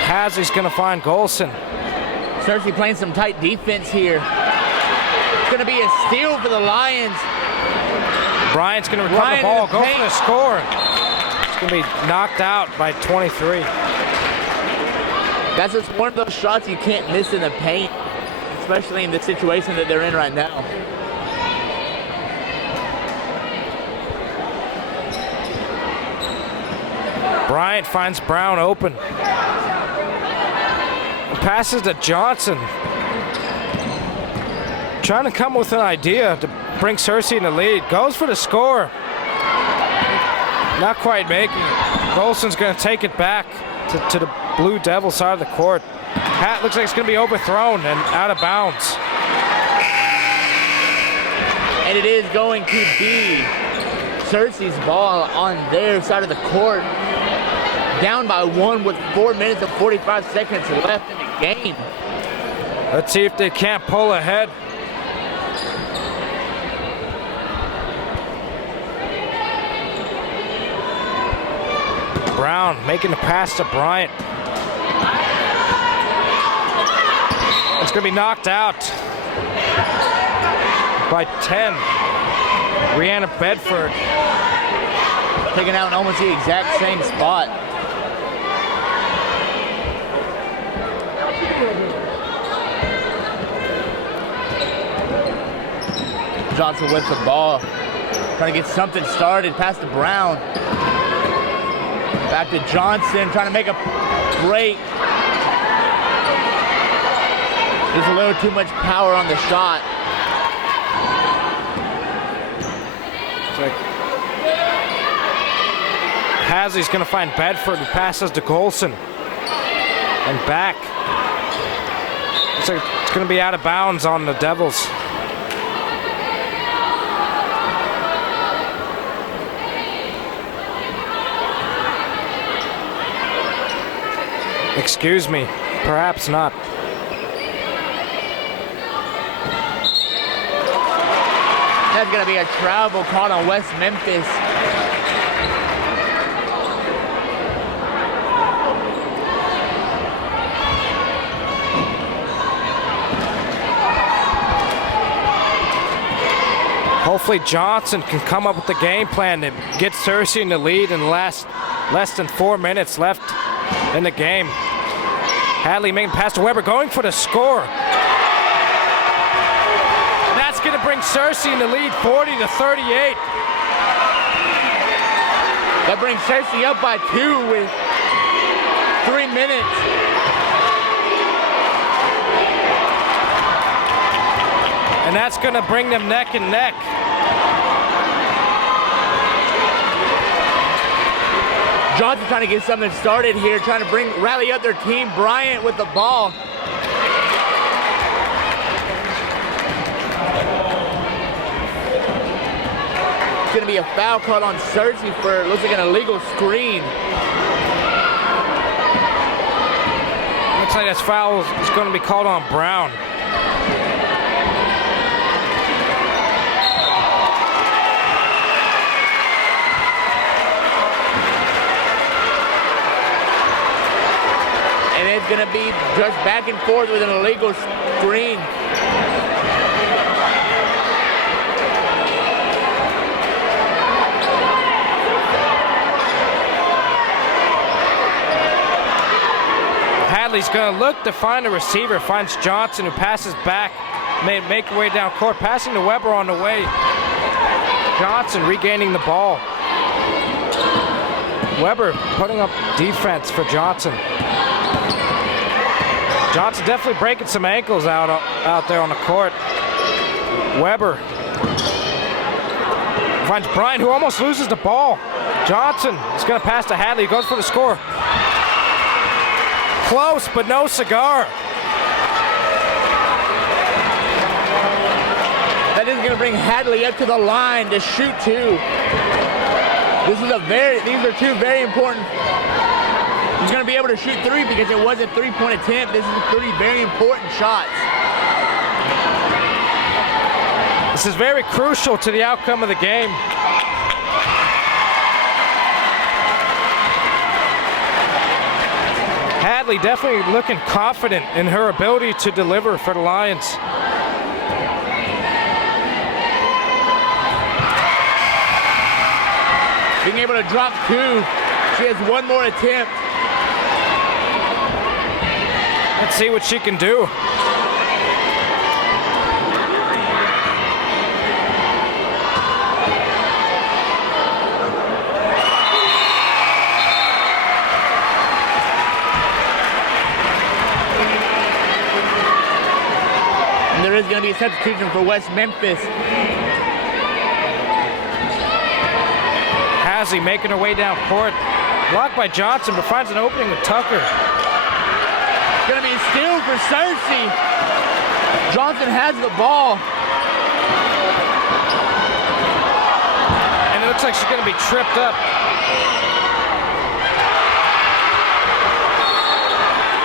Hasley's gonna find Golson. Cersei playing some tight defense here. It's gonna be a steal for the Lions. Bryant's gonna recover the ball, go for the score. It's gonna be knocked out by 23. That's just one of those shots you can't miss in the paint, especially in the situation that they're in right now. Bryant finds Brown open. Passes to Johnson. Trying to come with an idea to bring Cersei in the lead. Goes for the score. Not quite making it. Golson's going to take it back to the Blue Devil side of the court. Hat looks like it's going to be overthrown and out of bounds. And it is going to be Cersei's ball on their side of the court. Down by 1 with 4 minutes and 45 seconds left in the game. Let's see if they can't pull ahead. Brown making the pass to Bryant. It's going to be knocked out by 10. Rihanna Bedford. Taking out in almost the exact same spot. Johnson with the ball. Trying to get something started. Pass to Brown. Back to Johnson. Trying to make a break. There's a little too much power on the shot. Hasley's going to find Bedford, who passes to Golson. And back. It's going to be out of bounds on the Devils. Excuse me, perhaps not. That's going to be a travel call on West Memphis. Hopefully Johnson can come up with the game plan to get Cersei in the lead in the less than 4 minutes left in the game. Hadley making pass to Weber, going for the score. And that's going to bring Cersei in the lead, 40-38. That brings Cersei up by 2 with 3 minutes. And that's going to bring them neck and neck. Johnson trying to get something started here, trying to rally up their team. Bryant with the ball. It's going to be a foul call on Cersei for, looks like an illegal screen. Looks like this foul is going to be called on Brown. It's going to be just back and forth with an illegal screen. Hadley's going to look to find a receiver, finds Johnson, who passes back make her way down court, passing to Weber on the way. Johnson regaining the ball. Weber putting up defense for Johnson. Johnson definitely breaking some ankles out there on the court. Weber finds Bryant, who almost loses the ball. Johnson is going to pass to Hadley. He goes for the score. Close, but no cigar. That is going to bring Hadley up to the line to shoot two. These are two very important. He's going to be able to shoot three because it was a three-point attempt. This is three very important shots. This is very crucial to the outcome of the game. Hadley definitely looking confident in her ability to deliver for the Lions. Being able to drop two. She has one more attempt. Let's see what she can do. And there is going to be a substitution for West Memphis. Hasley making her way down court. Blocked by Johnson, but finds an opening with Tucker. Going to be a steal for Cersei. Johnson has the ball. And it looks like she's going to be tripped up.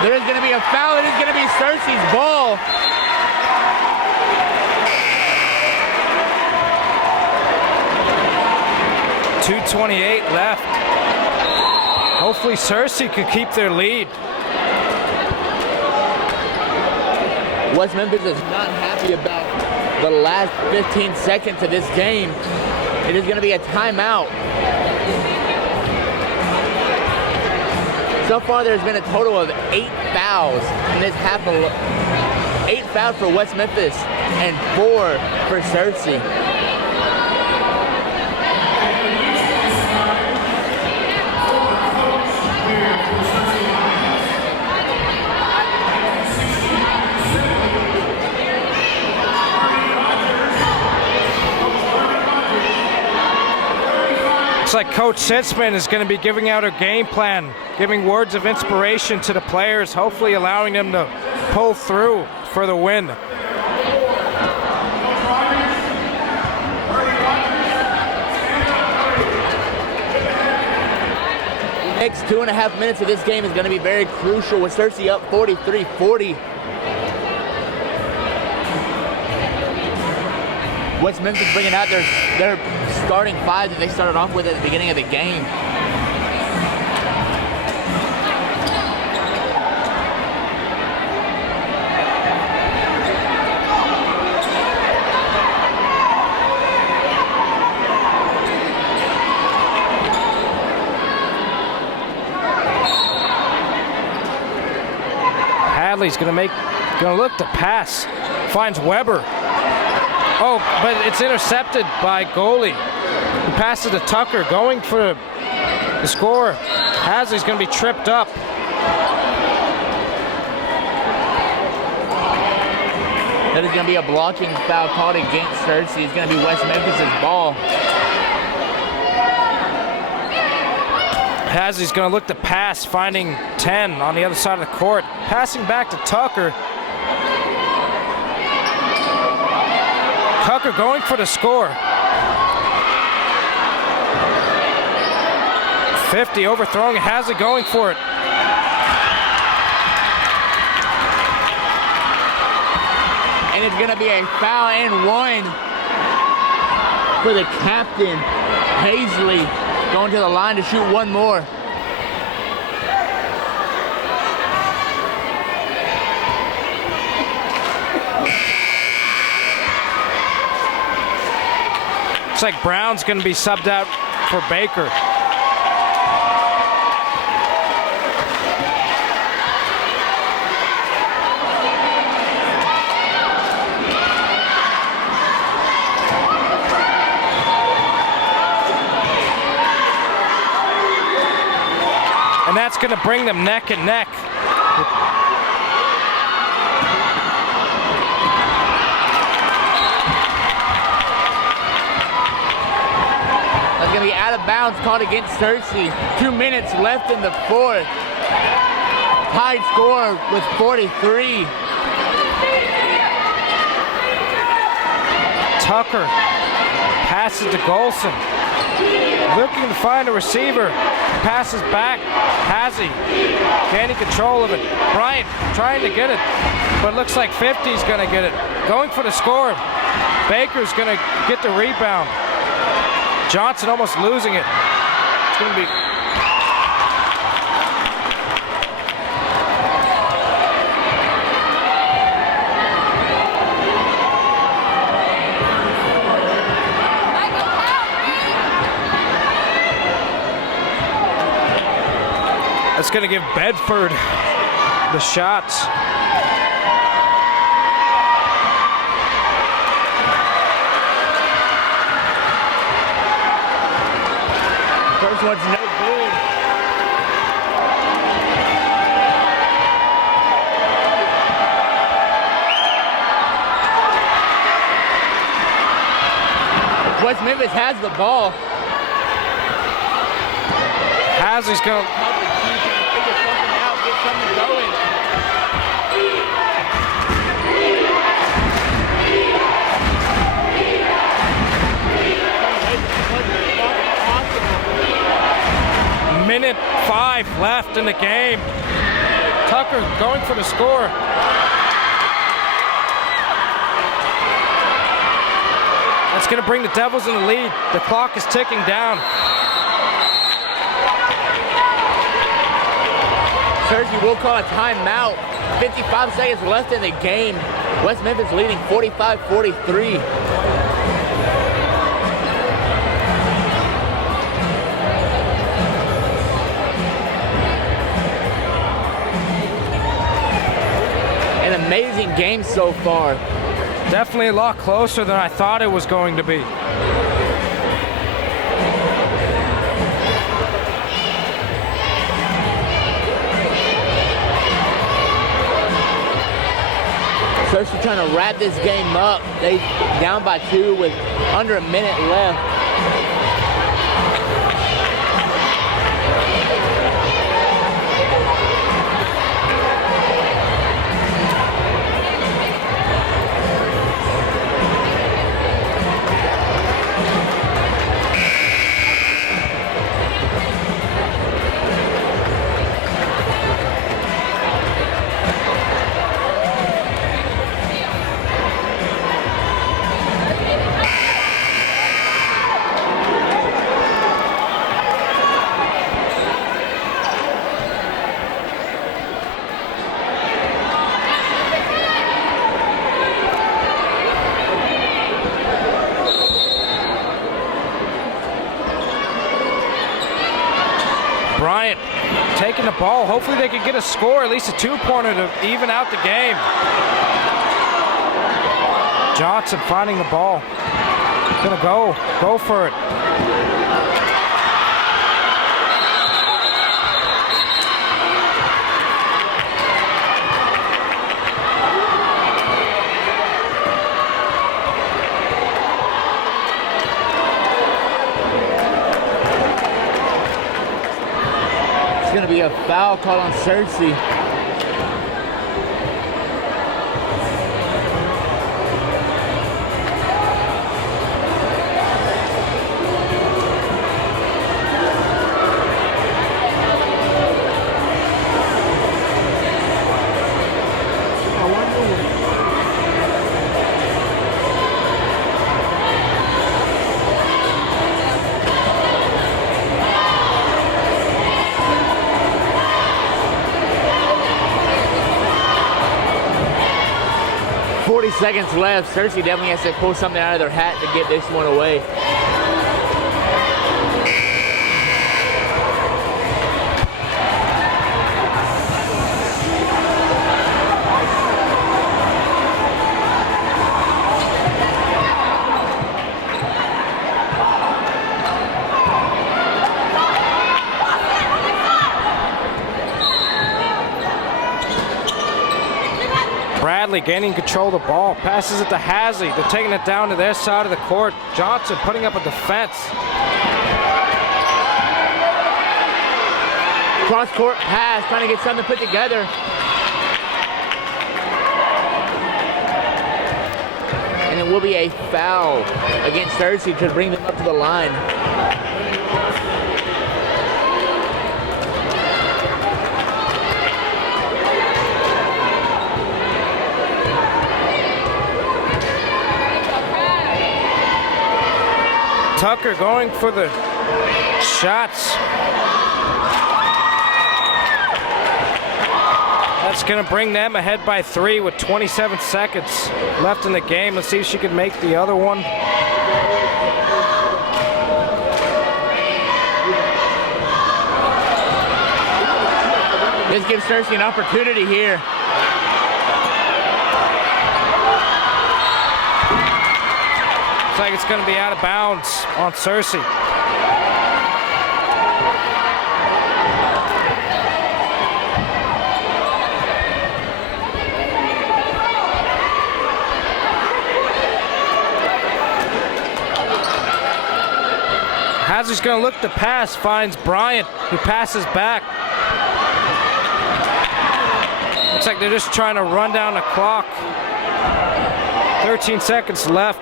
There is going to be a foul. It is going to be Cersei's ball. .228 left. Hopefully Cersei could keep their lead. West Memphis is not happy about the last 15 seconds of this game. It is going to be a timeout. So far, there's been a total of 8 fouls in this half. 8 fouls for West Memphis and 4 for Cersei. Looks like Coach Sitzman is going to be giving out a game plan, giving words of inspiration to the players, hopefully allowing them to pull through for the win. The next 2.5 minutes of this game is going to be very crucial with Cersei up 43-40. West Memphis bringing out their starting five that they started off with at the beginning of the game. Hadley's gonna look to pass. Finds Weber. Oh, but it's intercepted by goalie. He passes to Tucker, going for the score. Hasley's going to be tripped up. That is going to be a blocking foul called against Cersei. It's going to be West Memphis' ball. Hasley's going to look to pass, finding 10 on the other side of the court. Passing back to Tucker. Tucker going for the score. 50 overthrowing. Hasley going for it. And it's going to be a foul and one for the captain, Hazley, going to the line to shoot one more. Looks like Brown's going to be subbed out for Baker. going to bring them neck and neck. That's going to be out of bounds, called against Cersei. 2 minutes left in the fourth. Tied score with 43. Tucker passes to Golson. Looking to find a receiver. Passes back. Has he? Gaining control of it. Bryant trying to get it, but looks like 50's going to get it. Going for the score. Baker's going to get the rebound. Johnson almost losing it. It's going to be... That's going to give Bedford the shots. First one's no good. West Memphis has the ball. Hasley's going to... Figure something out, get something going. Minute 5 left in the game. Tucker going for the score. That's going to bring the Devils in the lead. The clock is ticking down. Cersei will call a timeout. 55 seconds left in the game. West Memphis leading 45-43. An amazing game so far. Definitely a lot closer than I thought it was going to be. Cersei trying to wrap this game up. They down by 2 with under a minute left. Bryant taking the ball. Hopefully they can get a score, at least a 2-pointer to even out the game. Johnson finding the ball. Gonna go for it. It's going to be a foul call on Cersei. Seconds left. Cersei definitely has to pull something out of their hat to get this one away. Hadley gaining control of the ball. Passes it to Hasley. They're taking it down to their side of the court. Johnson putting up a defense. Cross-court pass, trying to get something put together. And it will be a foul against Cersei to bring them up to the line. Tucker going for the shots. That's going to bring them ahead by 3 with 27 seconds left in the game. Let's see if she can make the other one. This gives Cersei an opportunity here. Looks like it's going to be out of bounds on Cersei. Hasley's going to look to pass, finds Bryant, who passes back. Looks like they're just trying to run down the clock. 13 seconds left.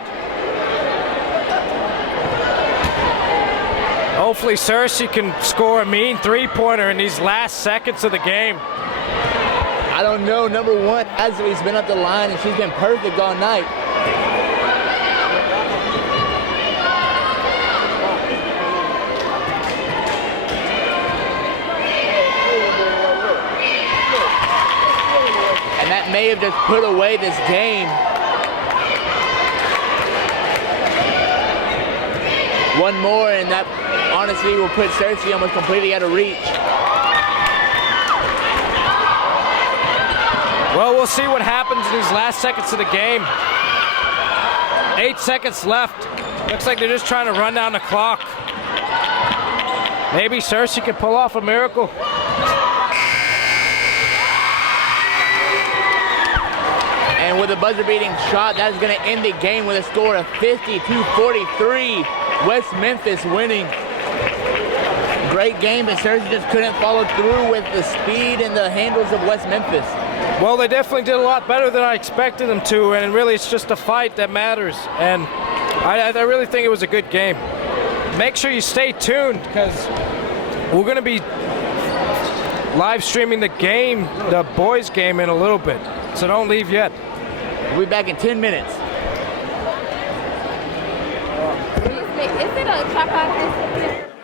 Hopefully Cersei can score a mean three-pointer in these last seconds of the game. I don't know. Number one, Hasley's been up the line and she's been perfect all night. And that may have just put away this game. One more, and that honestly will put Cersei almost completely out of reach. Well, we'll see what happens in these last seconds of the game. 8 seconds left. Looks like they're just trying to run down the clock. Maybe Cersei can pull off a miracle. And with a buzzer-beating shot, that is going to end the game with a score of 52-43. West Memphis winning. Great game, but Cersei just couldn't follow through with the speed and the handles of West Memphis. Well, they definitely did a lot better than I expected them to, and really it's just a fight that matters. And I really think it was a good game. Make sure you stay tuned, because we're going to be live streaming the game, the boys' game, in a little bit. So don't leave yet. We'll be back in 10 minutes. Is it a chop out?